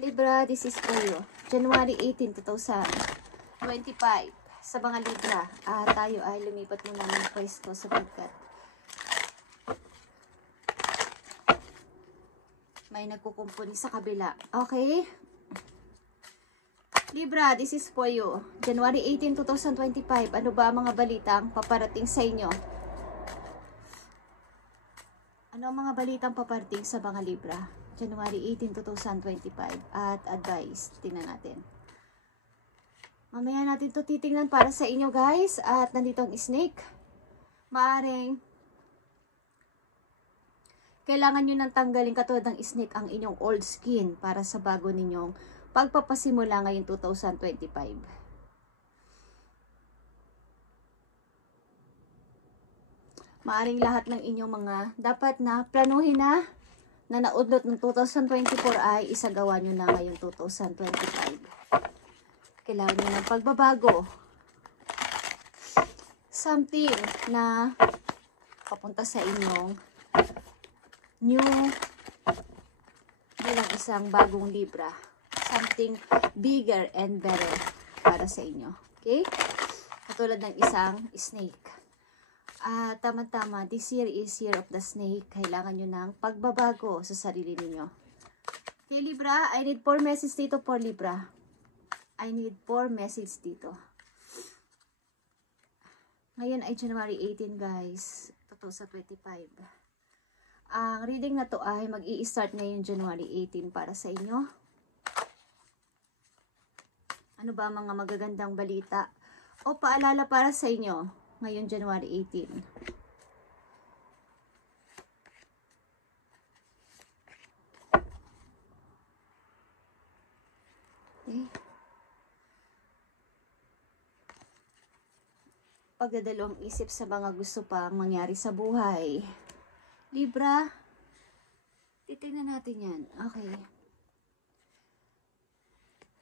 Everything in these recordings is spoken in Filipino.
Libra, this is for you. January 18, 2025. Sa mga Libra, tayo ay lumipat muna ng pwesto sapagkat may nagkukumpuni sa kabila. Okay? Libra, this is for you. January 18, 2025. Ano ba ang mga balitang paparating sa inyo? Ano ang mga balitang paparating sa mga Libra? January 18, 2025. At advice. Tingnan natin. Mamaya natin to titingnan para sa inyo guys. At nandito ang snake. Maaring kailangan nyo nang tanggalin katulad ng snake ang inyong old skin para sa bago ninyong pagpapasimula ngayong 2025. Maaring lahat ng inyong mga dapat na planuhin na naudlot ng 2024 ay isagawa nyo na ngayong 2025. Kailangan nyo ng pagbabago. Something na papunta sa inyong new bilang isang bagong Libra. Something bigger and better para sa inyo. Okay? Katulad ng isang snake. Tama-tama, this year is year of the snake. Kailangan nyo ng pagbabago sa sarili ninyo. Okay, Libra, I need 4 messages dito for Libra. I need 4 messages dito. Ngayon ay January 18, guys. 2025. Ang reading na to ay mag-i-start ngayon January 18 para sa inyo. Ano ba mga magagandang balita o paalala para sa inyo ngayon January 18? Okay. Pagdadalawang isip sa mga gusto pang mangyari sa buhay. Libra, titingnan natin yan. Okay.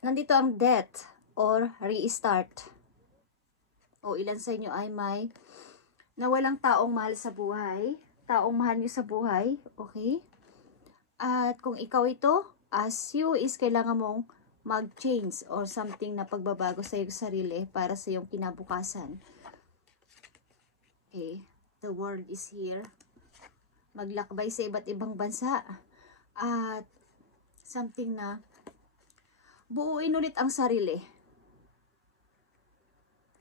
Nandito ang death or restart. O ilan sa inyo ay may nawalang taong mahal sa buhay. Taong mahal nyo sa buhay. Okay? At kung ikaw ito, as you is kailangan mong mag-change or something na pagbabago sa iyong sarili para sa iyong kinabukasan. Okay? The world is here. Maglakbay sa iba't ibang bansa. At something na buuin ulit ang sarili.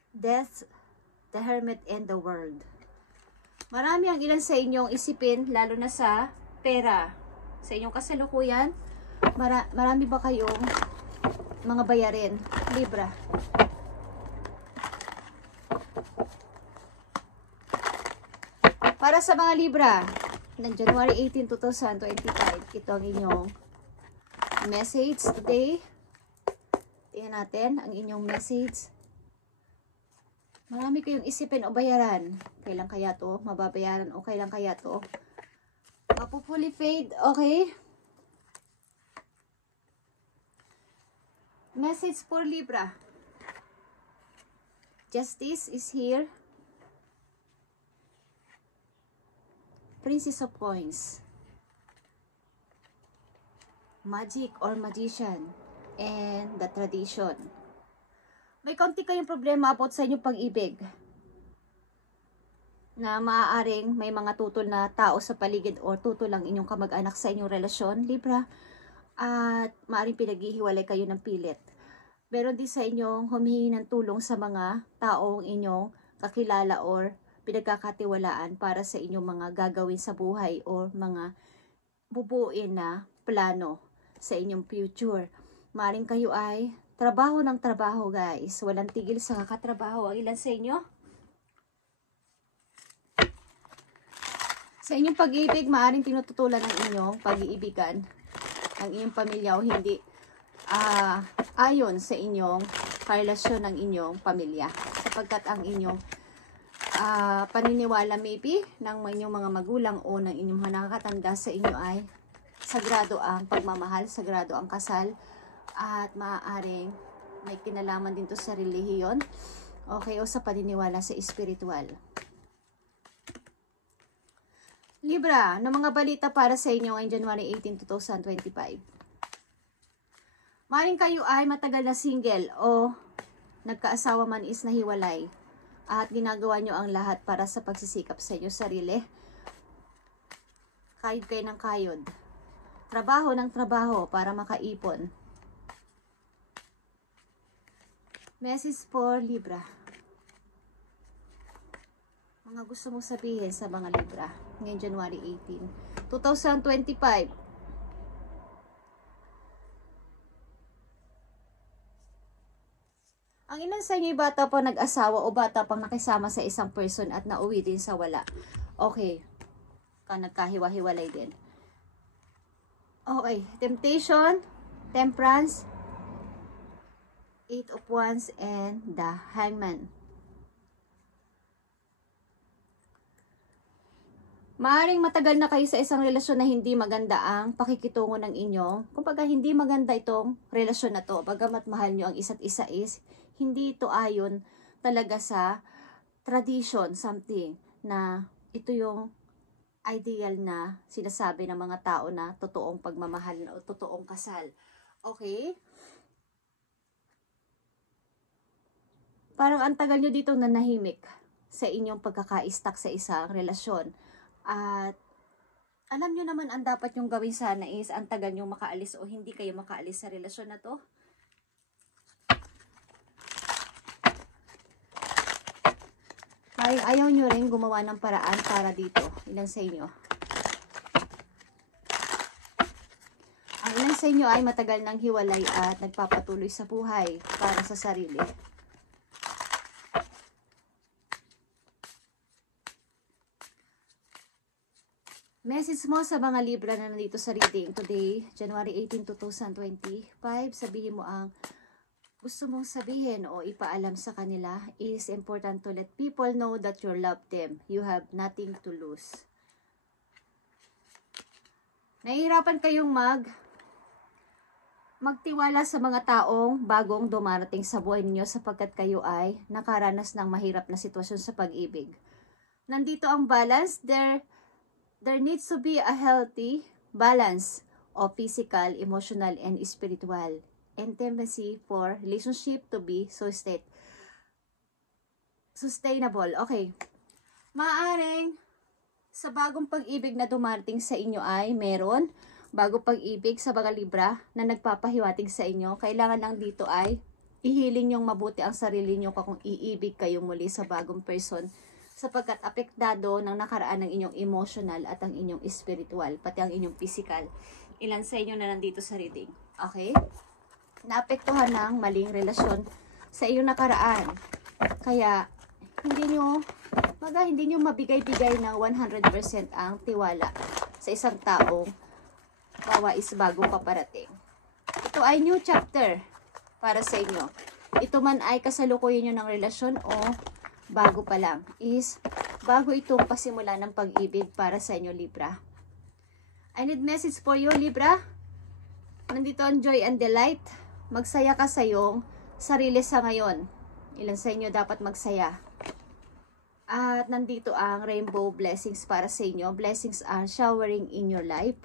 Death, the Hermit, and the World. Marami ang ilan sa inyong isipin, lalo na sa pera. Sa inyong kasalukuyan, marami ba kayong mga bayarin? Libra. Para sa mga Libra, ng January 18, 2025, ito ang inyong message today. Tingnan natin ang inyong message. Marami kayong isipin o bayaran. Kailan kaya to? Mababayaran o kailan kaya to? Mapupuli fade. Okay? Message for Libra. Justice is here. Princess of Coins. Magic or Magician. And the Tradition. May konti kayong problema about sa inyong pag-ibig. Na maaaring may mga tutol na tao sa paligid o tutol lang inyong kamag-anak sa inyong relasyon, Libra. At maaaring pinaghihiwalay kayo ng pilit. Meron din sa inyong humihingi ng tulong sa mga taong inyong kakilala or pinagkakatiwalaan para sa inyong mga gagawin sa buhay o mga bubuin na plano sa inyong future. Maaaring kayo ay trabaho ng trabaho, guys. Walang tigil sa kakatrabaho. Ang ilan sa inyo? Sa inyong pag-ibig, maaaring tinututulan ng inyong pag-iibigan ang inyong pamilya o hindi ayon sa inyong karelasyon ng inyong pamilya. Sapagkat ang inyong paniniwala maybe ng inyong mga magulang o ng inyong mga nakakatanda sa inyo ay sagrado ang pagmamahal, sagrado ang kasal. At maaaring may kinalaman din to sa relihiyon, okay, o sa paniniwala sa espiritual. Libra, ano mga balita para sa inyo ngayong January 18, 2025? Maring kayo ay matagal na single o nagkaasawa man is nahiwalay at ginagawa nyo ang lahat para sa pagsisikap sa inyo sarili. Kayod kayo ng kayod. Trabaho ng trabaho para makaipon. Message for Libra. Mga gusto mong sabihin sa mga Libra ngayong January 18, 2025. Ang ilan sa inyo bata pa nag-asawa o bata pang nakisama sa isang person at nauwi din sa wala. Okay. Nagkahiwa-hiwalay din. Okay. Temptation, Temperance, 8 of Wands, and the Hangman. Maaring matagal na kayo sa isang relasyon na hindi maganda ang pakikitungo ng inyong. Kumbaga, hindi maganda itong relasyon na to. Bagamat mahal nyo ang isa't isa is, hindi ito ayon talaga sa tradition, something na ito yung ideal na sinasabi ng mga tao na totoong pagmamahal na o totoong kasal. Okay? Parang ang tagal nyo dito nanahimik sa inyong pagkaka-stuck sa isang relasyon. At alam nyo naman ang dapat yung gawin sana is ang tagal nyo makaalis o hindi kayo makaalis sa relasyon na to. Ayaw nyo rin gumawa ng paraan para dito. Ilan sa inyo? Ang ilan sa inyo ay matagal nang hiwalay at nagpapatuloy sa buhay para sa sarili. Message mo sa mga Libra na nandito sa reading today, January 18, 2025. Sabihin mo ang gusto mong sabihin o ipaalam sa kanila. It is important to let people know that you love them. You have nothing to lose. Nahihirapan kayong magtiwala sa mga taong bagong dumarating sa buhay ninyo sapagkat kayo ay nakaranas ng mahirap na sitwasyon sa pag-ibig. Nandito ang balance. There needs to be a healthy balance of physical, emotional, and spiritual intimacy for relationship to be sustainable. Okay. Maaring sa bagong pag-ibig na dumarating sa inyo ay meron bagong pag-ibig sa mga Libra na nagpapahiwatig sa inyo. Kailangan lang dito ay ihiling yung mabuti ang sarili nyo kung iibig kayo muli sa bagong person, sapagkat apektado ng nakaraan ng inyong emotional at ang inyong spiritual, pati ang inyong physical. Ilan sa inyo na nandito sa reading? Okay? Naapektuhan ng maling relasyon sa iyong nakaraan. Kaya, hindi nyo mabigay-bigay ng 100% ang tiwala sa isang taong bawa is bagong paparating. Ito ay new chapter para sa inyo. Ito man ay kasalukuyan nyo ng relasyon o bago pa lang, is bago itong pasimula ng pag-ibig para sa inyo, Libra. I need message for you, Libra. Nandito ang joy and delight. Magsaya ka sa iyong sarili sa ngayon. Ilan sa inyo dapat magsaya? At nandito ang rainbow blessings para sa inyo. Blessings are showering in your life.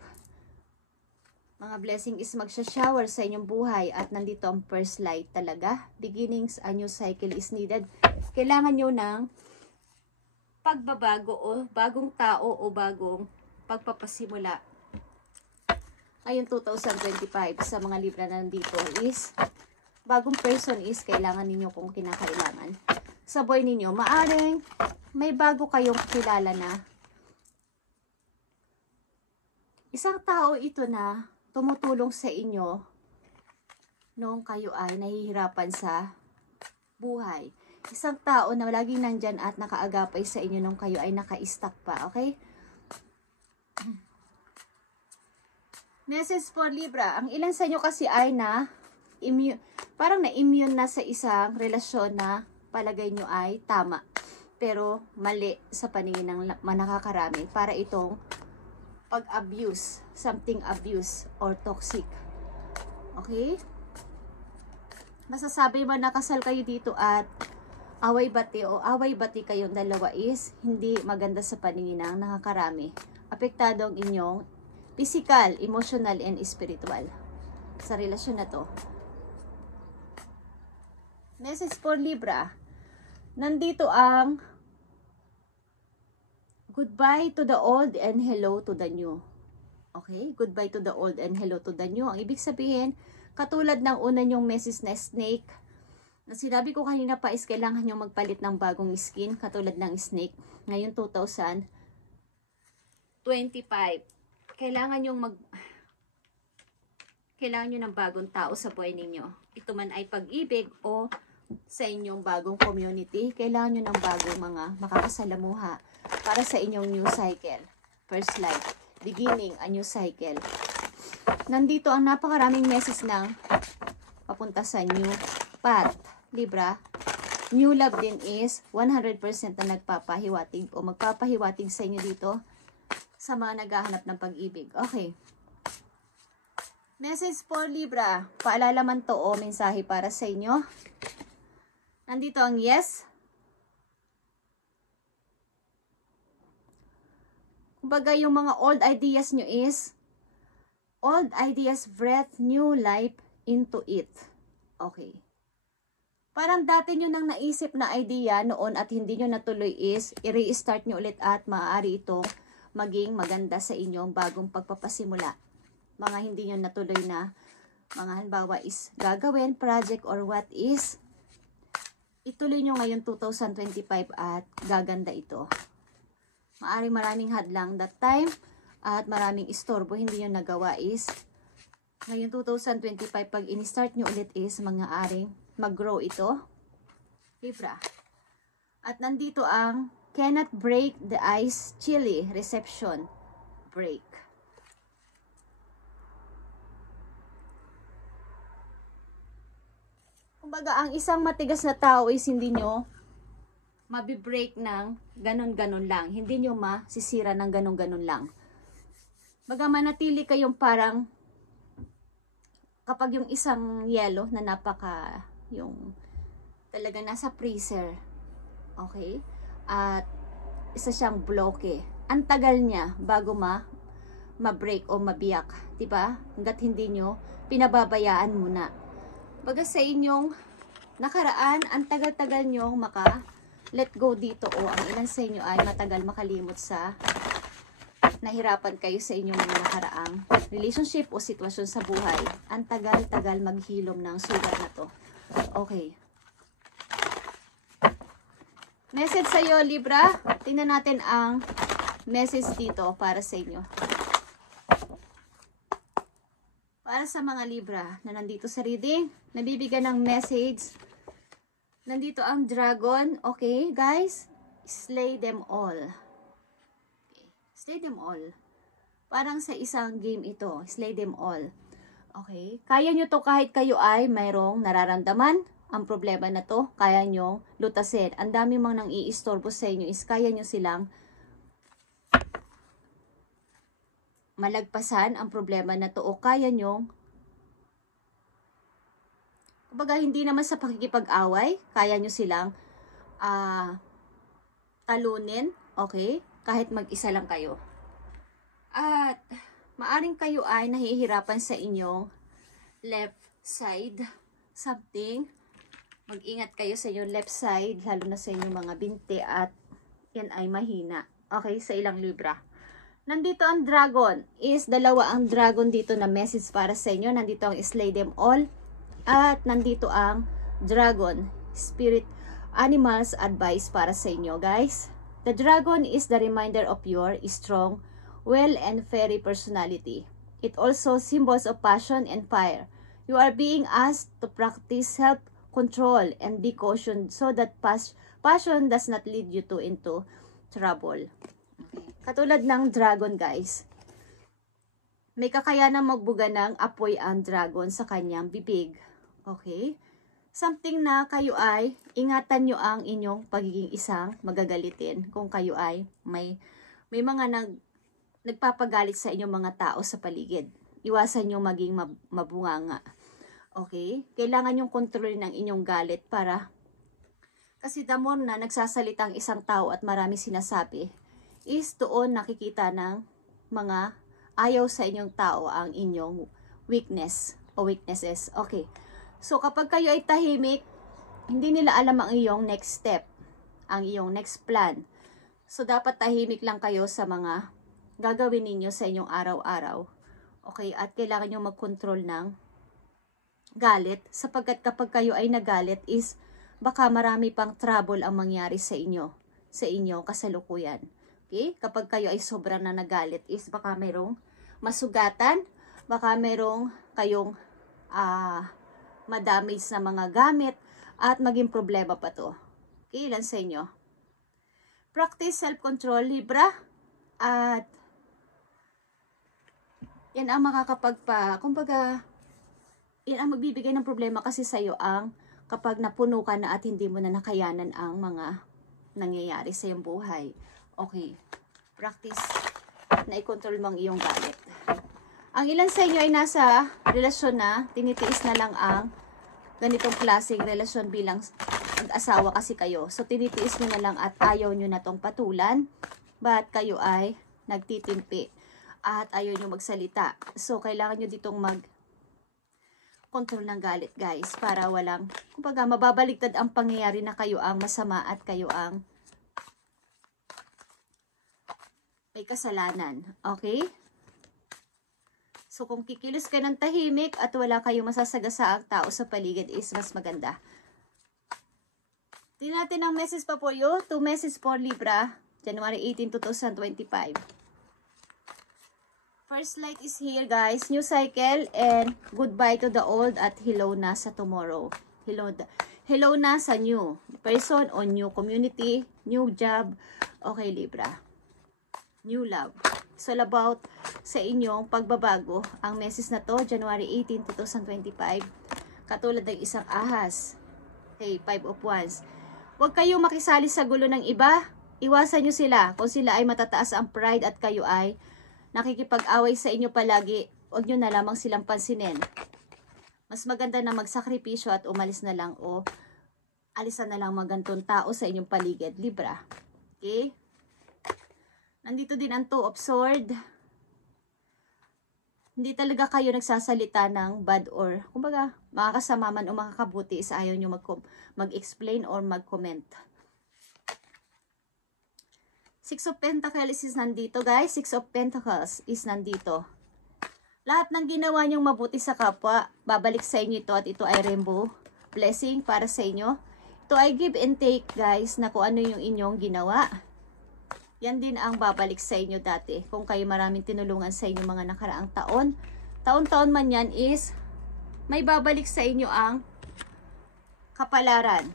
Mga blessing is magsha-shower sa inyong buhay at nandito ang first light talaga. Beginnings, a new cycle is needed. Kailangan nyo ng pagbabago o bagong tao o bagong pagpapasimula. Ngayon 2025 sa mga Libra na nandito is bagong person is kailangan ninyo kung kinakailangan. Sa buhay ninyo, maaring may bago kayong kilala na isang tao ito na tumutulong sa inyo noong kayo ay nahihirapan sa buhay. Isang tao na laging nandyan at nakaagapay sa inyo nung kayo ay naka-stuck pa, okay? Message for Libra. Ang ilan sa inyo kasi ay parang na-immune na sa isang relasyon na palagay nyo ay tama. Pero mali sa paningin ng manakakarami para itong pag-abuse, something abuse or toxic. Okay? Masasabi man nakasal kayo dito at away-bati kayong dalawa is hindi maganda sa paningin ng nakakarami. Apektado ang inyong physical, emotional, and spiritual sa relasyon na to. Message for Libra. Nandito ang goodbye to the old and hello to the new. Okay? Goodbye to the old and hello to the new. Ang ibig sabihin, katulad ng una nyong message na snake, na sinabi ko kanina pa is kailangan nyo magpalit ng bagong skin, katulad ng snake. Ngayon 2025. Kailangan nyo ng bagong tao sa buhay ninyo. Ito man ay pag-ibig o sa inyong bagong community. Kailangan nyo ng bagong mga makakasalamuha para sa inyong new cycle. First life. Beginning a new cycle. Nandito ang napakaraming message ng papunta sa new path. Libra, new love din is 100% na nagpapahiwatig o magpapahiwatig sa inyo dito sa mga naghahanap ng pag-ibig. Okay. Message for Libra. Paalala man to o mensahe para sa inyo. Nandito ang yes. Kumbaga yung mga old ideas nyo is, old ideas breath new life into it. Okay. Parang dati nyo nang naisip na idea noon at hindi nyo natuloy is, i-restart nyo ulit at maaari itong maging maganda sa inyong bagong pagpapasimula. Mga hindi nyo natuloy na, mga halimbawa is gagawin, project or what is, ituloy nyo ngayon 2025 at gaganda ito. Maraming hadlang that time at maraming istorbo hindi nyo nagawa is ngayon 2025 pag in-start nyo ulit is mga mag-grow ito. Libra. At nandito ang cannot break the ice chilly reception break. Kumbaga ang isang matigas na tao is hindi nyo mabibreak ng ganon-ganon lang. Hindi nyo masisira ng ganon-ganon lang. Baga manatili kayong parang kapag yung isang yelo na yung talaga nasa freezer. Okay? At isa siyang bloke. Ang tagal niya bago ma-break o mabiyak. Diba? Hanggat hindi nyo pinababayaan muna. Baga sa inyong nakaraan, ang tagal-tagal nyo let go dito o ang ilan sa inyo ay matagal makalimot sa nahirapan kayo sa inyong mga nakaraang relationship o sitwasyon sa buhay. Ang tagal-tagal maghilom ng sugat na to. Okay. Message sa iyo, Libra. Tingnan natin ang message dito para sa inyo. Para sa mga Libra na nandito sa reading, nabibigyan ng message. Nandito ang dragon. Okay, guys? Slay them all. Okay. Slay them all. Parang sa isang game ito. Slay them all. Okay? Kaya nyo to kahit kayo ay mayroong nararamdaman. Ang problema na to, kaya nyo lutasin. Ang dami mang nang iistorbo sa inyo is kaya nyo silang malagpasan ang problema na to o kaya nyo kumbaga hindi naman sa pakikipag-away, kaya nyo silang talunin, okay? Kahit mag-isa lang kayo. At maaring kayo ay nahihirapan sa inyong left side something. Mag-ingat kayo sa inyong left side, lalo na sa inyong mga binti at yan ay mahina. Okay, sa ilang Libra. Nandito ang dragon. Is dalawa ang dragon dito na message para sa inyo. Nandito ang slay them all. At nandito ang dragon, spirit, animals advice para sa inyo, guys. The dragon is the reminder of your strong, well and fairy personality. It also symbols of passion and fire. You are being asked to practice self-control and be cautious so that passion does not lead you into trouble. Okay. Katulad ng dragon, guys. May kakayanang magbuga ng apoy ang dragon sa kanyang bibig. Okay? Something na kayo ay, ingatan nyo ang inyong pagiging isang magagalitin kung kayo ay may mga nagpapagalit sa inyong mga tao sa paligid. Iwasan nyo maging mabunganga. Okay? Kailangan yung kontrolin ng inyong galit para kasi the more na nagsasalita ang isang tao at marami sinasabi is doon nakikita ng mga ayaw sa inyong tao ang inyong weakness o weaknesses. Okay. So, kapag kayo ay tahimik, hindi nila alam ang iyong next step, ang iyong next plan. So, dapat tahimik lang kayo sa mga gagawin ninyo sa inyong araw-araw. Okay? At kailangan nyo mag-control ng galit, sapagkat kapag kayo ay nagalit is baka marami pang trouble ang mangyari sa inyong kasalukuyan. Okay? Kapag kayo ay sobrang na nagalit is baka mayroong masugatan, baka mayroong kayong madamage na mga gamit at maging problema pa to. Okay? Ilan sa inyo? Practice self-control, Libra, at yan ang kumbaga, yan ang magbibigay ng problema kasi sa'yo ang kapag napuno ka na at hindi mo na nakayanan ang mga nangyayari sa iyong buhay. Okay, practice na i-control mo ang iyong galit. Ang ilan sa inyo ay nasa relasyon na, tinitiis na lang ang ganitong klaseng relasyon bilang mag-asawa kasi kayo. So, tinitiis nyo na lang at ayaw nyo na tong patulan. But kayo ay nagtitimpi at ayaw nyo magsalita. So, kailangan nyo ditong mag-control ng galit, guys. Para walang, kumbaga, mababaligtad ang pangyayari na kayo ang masama at kayo ang may kasalanan. Okay? So, kung kikilos ka ng tahimik at wala kayong masasagasa ang tao sa paligid is mas maganda. Tingnan natin ang message pa po yun. 2 message for Libra, January 18, 2025. First light is here, guys. New cycle and goodbye to the old at hello na sa tomorrow. Hello na sa new person o new community, new job. Okay, Libra. New love. It's all about sa inyong pagbabago. Ang message na to, January 18, 2025. Katulad ng isang ahas. Okay, 5 of Wands. Huwag kayong makisali sa gulo ng iba. Iwasan nyo sila. Kung sila ay matataas ang pride at kayo ay nakikipag-away sa inyo palagi, huwag nyo na lamang silang pansinin. Mas maganda na magsakripisyo at umalis na lang o alisan na lang magantong tao sa inyong paligid. Libra. Okay? Nandito din ang 2 of Swords. Hindi talaga kayo nagsasalita ng bad or, kumbaga, makakasama man o makakabuti is ayaw nyo mag-explain or mag-comment. 6 of Pentacles is nandito, guys. 6 of Pentacles is nandito. Lahat ng ginawa nyong mabuti sa kapwa, babalik sa inyo ito at ito ay rainbow blessing para sa inyo. Ito ay give and take, guys, na kung ano yung inyong ginawa. Yan din ang babalik sa inyo dati. Kung kayo maraming tinulungan sa inyo mga nakaraang taon, taon-taon man yan is may babalik sa inyo ang kapalaran.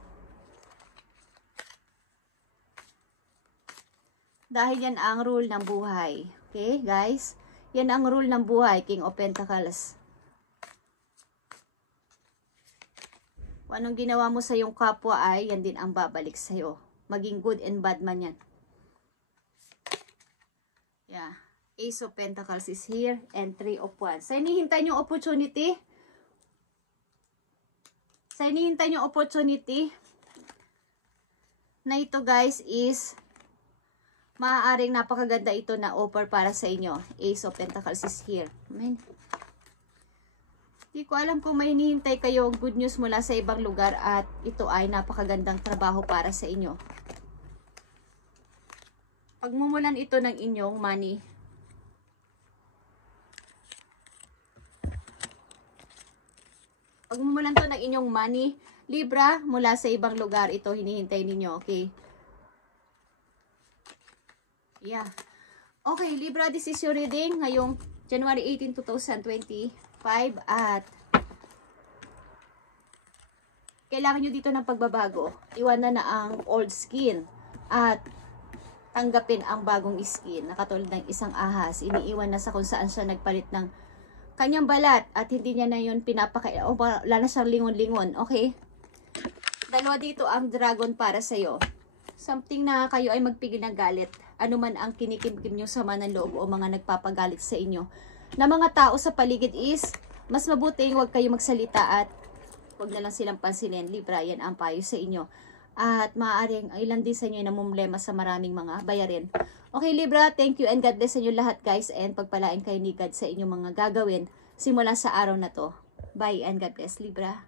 Dahil yan ang rule ng buhay. Okay, guys? Yan ang rule ng buhay, King of Pentacles. Kung anong ginawa mo sa iyong kapwa ay, yan din ang babalik sa iyo. Maging good and bad man yan. Yeah. Ace of Pentacles is here and 3 of Wands. Sa hinihintay nyo opportunity. Sa hinihintay nyo opportunity na ito, guys, is maaaring napakaganda ito na offer para sa inyo. Ace of Pentacles is here. Amen. Hindi ko alam kung may hinihintay kayo good news mula sa ibang lugar at ito ay napakagandang trabaho para sa inyo. Pagmumulan ito ng inyong money. Pagmumulan to ng inyong money, Libra, mula sa ibang lugar, ito hinihintay ninyo, okay? Yeah. Okay, Libra, this is your reading ngayong January 18, 2025 at kailangan nyo dito ng pagbabago. Iwanan na ang old skin at tanggapin ang bagong skin na katulad ng isang ahas. Iniiwan na sa kung saan siya nagpalit ng kanyang balat at hindi niya na yun o wala na siyang lingon-lingon. Okay? Dalawa dito ang dragon para sa'yo. Something na kayo ay magpigil ng galit. Ano man ang kinikimkim nyo sama ng loob o mga nagpapagalit sa inyo. Na mga tao sa paligid is mas mabuting huwag kayo magsalita at huwag na lang silang pansinin. Libra, yan ang payo sa inyo. At maaaring ilan din sa inyo na problema sa maraming mga bayarin. Okay, Libra, thank you and God bless sa inyo lahat, guys. And pagpalain kayo ni God sa inyong mga gagawin simula sa araw na to. Bye and God bless, Libra.